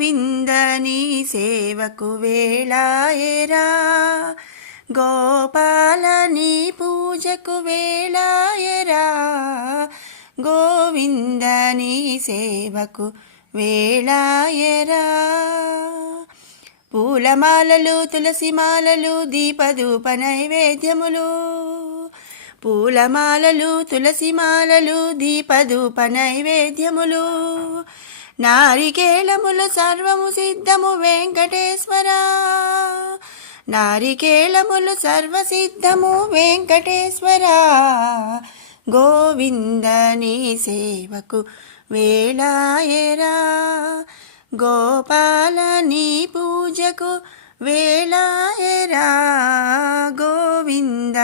గోవింద నీ సేవకు వేళాయరా గోపాల నీ పూజకు వేళాయరా గోవింద నీ సేవకు వేళాయరా పూలమాలలు తులసిమాలలు దీపధూప నైవేద్యములు పూలమాలలు తులసిమాలలు దీపధూప నైవేద్యములు నారికేళములు సర్వము సిద్ధము వెంకటేశ్వరా నారికేళములు సర్వసిద్ధము వెంకటేశ్వరా గోవింద నీ సేవకు వేళాయరా గోపాల నీ పూజకు వేళాయరా గోవింద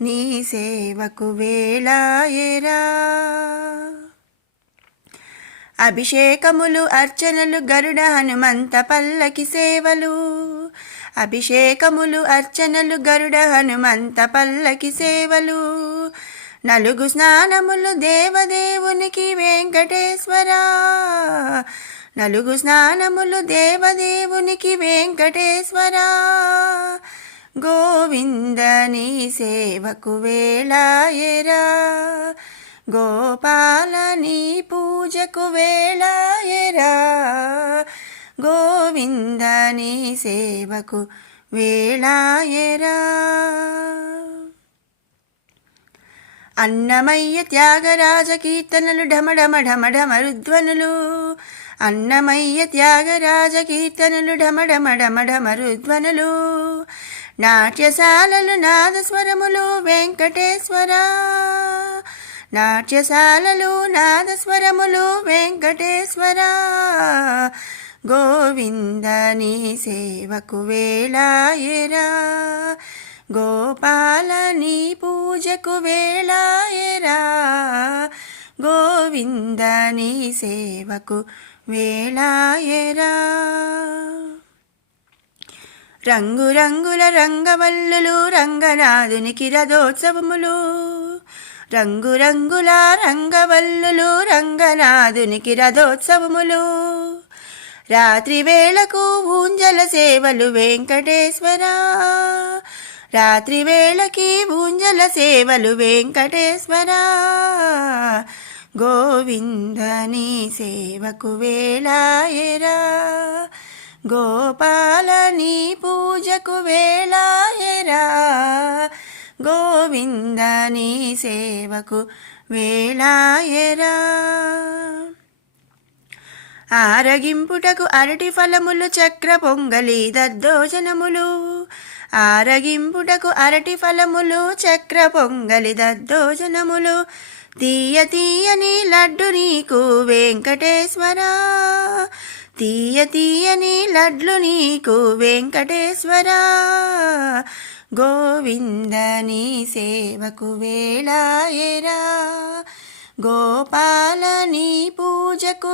నీ సేవకు వేళాయరా అభిషేకములు అర్చనలు గరుడ హనుమంత పల్లకి సేవలు అభిషేకములు అర్చనలు గరుడ హనుమంత పల్లకి సేవలు నలుగు స్నానములు దేవదేవునికి వెంకటేశ్వరా నలుగు స్నానములు దేవదేవునికి వెంకటేశ్వరా గోవింద నీ సేవకు వేళాయరా గోపాల నీ పూజకు వేళాయరా గోవింద నీ సేవకు వేళాయరా అన్నమయ్య త్యాగరాజ కీర్తనలు ఢమఢమ ఢమఢమరుధ్వనులు అన్నమయ్య త్యాగరాజ కీర్తనలు ఢమఢమ ఢమఢమరుధ్వనులు నాట్యశాలలు నాదస్వరములు వెంకటేశ్వరా నాట్యశాలలు నాదస్వరములు వెంకటేశ్వరా గోవింద నీ సేవకు వేళాయరా గోపాల నీ పూజకు వేళాయరా గోవింద నీ సేవకు వేళాయరా రంగురంగుల రంగవల్లులు రంగనాథునికి రథోత్సవములు రంగురంగుల రంగవల్లులు రంగనాథునికి రథోత్సవములు రాత్రి వేళకు ఊంజల సేవలు వెంకటేశ్వరా రాత్రి వేళకి ఊంజల సేవలు వెంకటేశ్వరా గోవింద నీ సేవకు వేళాయరా గోపాల నీ పూజకు వేళాయరా గోవింద నీ సేవకు వేళాయరా ఆరగింపుటకు అరటి ఫలములు చక్ర పొంగలి దద్దోజనములు ఆరగింపుటకు అరటి ఫలములు చక్ర పొంగలి దద్దోజనములు తీయ తీయని లడ్డు నీకు వెంకటేశ్వరా తీయ తీయని లడ్లు నీకు వెంకటేశ్వరా గోవింద నీ సేవకు వేళాయరా గోపాల నీ పూజకు